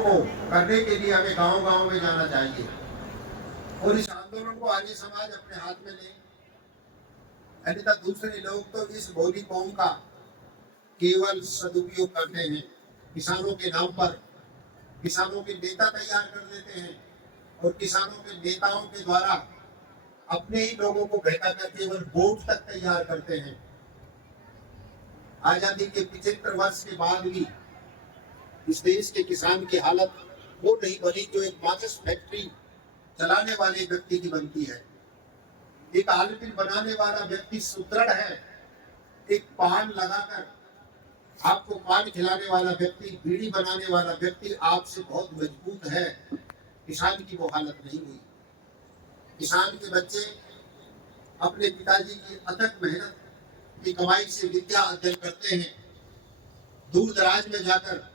को करने के लिए हमें गांव-गांव में जाना चाहिए और इस आंदोलन को आर्य समाज अपने हाथ में ले। अन्यथा दूसरे लोग तो इस भोली कौम का केवल सदुपयोग करते हैं। किसानों के नाम पर किसानों के नेता तैयार कर देते हैं और किसानों के नेताओं के द्वारा अपने ही लोगों को बहका कर केवल वोट तक तैयार करते हैं। आजादी के 75 वर्ष के बाद भी इस देश के किसान की हालत वो नहीं बनी जो एक माचिस फैक्ट्री चलाने वाले व्यक्ति की बनती है। एक आलपिन बनाने वाला व्यक्ति सुदृढ़ है, एक पान लगाकर आपको पान खिलाने वाला व्यक्ति, बीड़ी बनाने वाला व्यक्ति आपसे बहुत मजबूत है। किसान की वो हालत नहीं हुई। किसान के बच्चे अपने पिताजी की अथक मेहनत की कमाई से विद्या अध्ययन करते हैं, दूर दराज में जाकर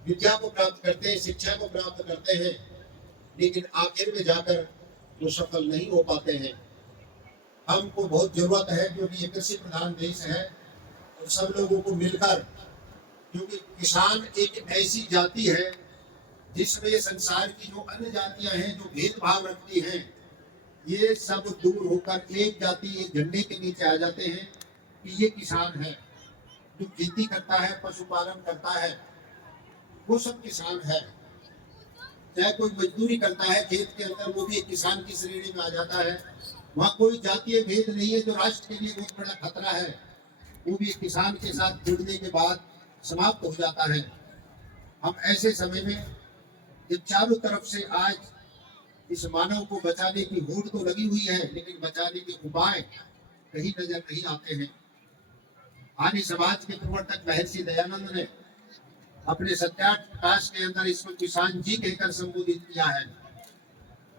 विद्या को प्राप्त करते हैं, शिक्षा को प्राप्त करते हैं, लेकिन आखिर में जाकर वो सफल नहीं हो पाते हैं। हमको बहुत जरूरत है क्योंकि ये कृषि प्रधान देश है और सब लोगों को मिलकर, क्योंकि किसान एक ऐसी जाति है जिसमें संसार की जो अन्य जातियां हैं जो भेदभाव रखती हैं, ये सब दूर होकर एक जाति एक झंडे के नीचे आ जाते हैं कि ये किसान है, जो खेती करता है, पशुपालन करता है, वो सब किसान है। चाहे कोई मजदूरी करता है खेत के अंदर, वो भी एक किसान की श्रेणी में आ जाता है। वहाँ कोई जातीय भेद नहीं है जो राष्ट्र के लिए बहुत बड़ा खतरा है, वो भी किसान के साथ जुड़ने के बाद समाप्त हो जाता है। हम ऐसे समय में जब चारों तरफ से आज इस मानव को बचाने की होड़ तो लगी हुई है, लेकिन बचाने के उपाय कहीं नजर नहीं आते हैं। आर्य समाज के प्रवर्तक महर्षि दयानंद ने अपने सत्याप्रकाश के अंदर इसको किसान जी कहकर संबोधित किया है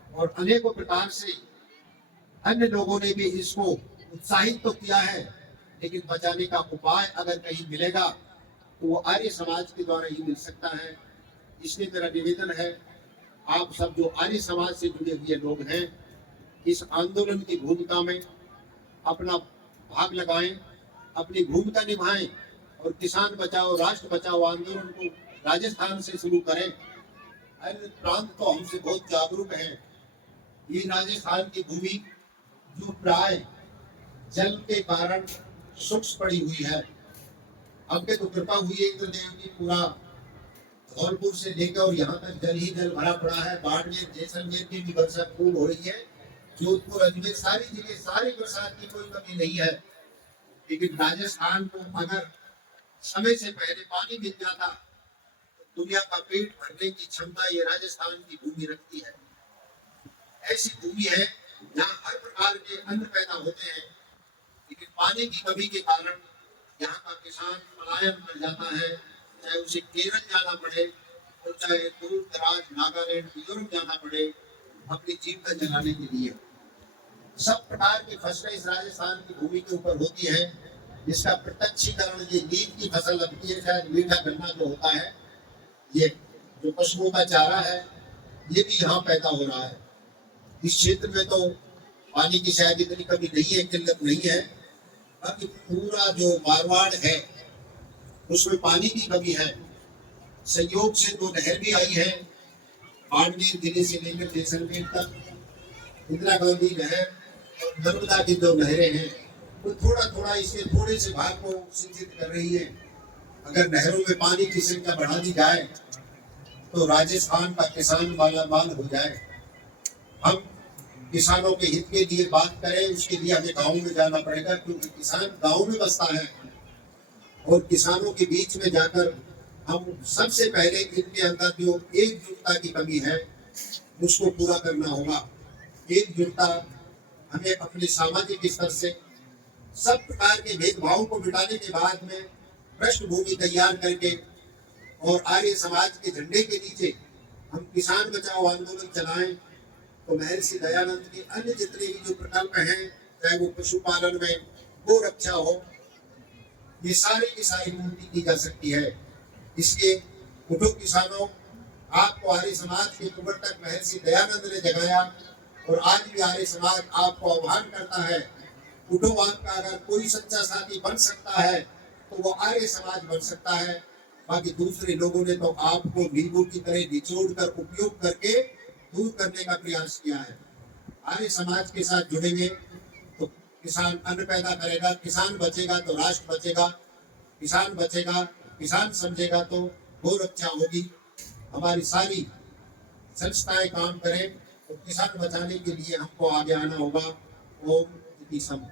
और अनेकों प्रकार से अन्य लोगों ने भी इसको उत्साहित तो किया है, लेकिन बचाने का उपाय अगर कहीं मिलेगा तो वो आर्य समाज के द्वारा ही मिल सकता है। इसलिए मेरा निवेदन है, आप सब जो आर्य समाज से जुड़े हुए लोग हैं, इस आंदोलन की भूमिका में अपना भाग लगाएं, अपनी भूमिका निभाएं और किसान बचाओ राष्ट्र बचाओ आंदोलन को राजस्थान से शुरू करें। अन्य प्रांत तो हमसे बहुत जागरूक हैं। ये राजस्थान की भूमि जो प्राय जल के कारण शुष्क पड़ी हुई है, हमके तो कृपा हुई है इंद्रदेव की, पूरा धौलपुर से लेकर और यहाँ तक जल ही जल भरा पड़ा है। बाड़मेर जैसलमेर की भी वर्षा खूब हो रही है, जोधपुर अजमेर सारी जगह सारी बरसात की कोई कमी नहीं है। लेकिन राजस्थान को अगर समय से पहले पानी मिल जाता तो दुनिया का पेट भरने की क्षमता ये राजस्थान की भूमि रखती है। ऐसी भूमि है जहाँ हर प्रकार के अन्न पैदा होते हैं, लेकिन पानी की कमी के कारण यहाँ का किसान पलायन कर जाता है, चाहे उसे केरल जाना पड़े और चाहे दूर दराज नागालैंड मिजोरम जाना पड़े अपनी जीविका चलाने के लिए। सब प्रकार की फसलें इस राजस्थान की भूमि के ऊपर होती है, जिसका प्रत्यक्षीकरण ये नीम की फसल लगती है, शायद मीठा गन्ना जो होता है, ये जो पशुओं का चारा है, ये भी यहाँ पैदा हो रहा है। इस क्षेत्र में तो पानी की शायद इतनी कमी नहीं है, किल्लत नहीं है, बाकी पूरा जो मारवाड़ है उसमें पानी की कमी है। संयोग से दो नहर भी आई है, बाड़मेर जिले से लेकर जैसलमेर तक इंदिरा गांधी नहर और नर्मदा की जो नहरें हैं वो थोड़ा थोड़ा इसके थोड़े से भाग को सिंचित कर रही है। अगर नहरों में पानी की संख्या बढ़ा दी जाए तो राजस्थान का किसान मालामाल हो जाए। हम किसानों के हित के लिए बात करें, उसके लिए हमें गाँव में जाना पड़ेगा, क्योंकि किसान गाँव में बसता है और किसानों के बीच में जाकर हम सबसे पहले इनके अंदर जो एकजुटता की कमी है उसको पूरा करना होगा। एकजुटता हमें अपने सामाजिक स्तर से सब प्रकार के भेदभाव को मिटाने के बाद में पृष्ठभूमि तैयार करके और आर्य समाज के झंडे के नीचे हम किसान बचाओ आंदोलन चलाएं तो महर्षि दयानंद के अन्य जितने भी जो प्रकल्प हैं, चाहे वो पशुपालन में गो रक्षा हो, ये सारी की सारी पूर्ति की जा सकती है। इसलिए उठो किसानों, आपको आर्य समाज के प्रवर्तक महर्षि दयानंद ने जगाया और आज भी आर्य समाज आपको आह्वान करता है। उठो, आपका अगर कोई सच्चा साथी बन सकता है तो वो आर्य समाज बन सकता है। बाकी दूसरे लोगों ने तो आपको नींबू की तरह निचोड़ कर उपयोग करके दूर करने का प्रयास किया है। आर्य समाज के साथ जुड़ेंगे तो किसान अन्न पैदा करेगा, किसान बचेगा तो राष्ट्र बचेगा, किसान बचेगा, किसान समझेगा तो गौ रक्षा होगी। हमारी सारी संस्थाएं काम करें तो किसान बचाने के लिए हमको आगे आना होगा। ओम इति सम।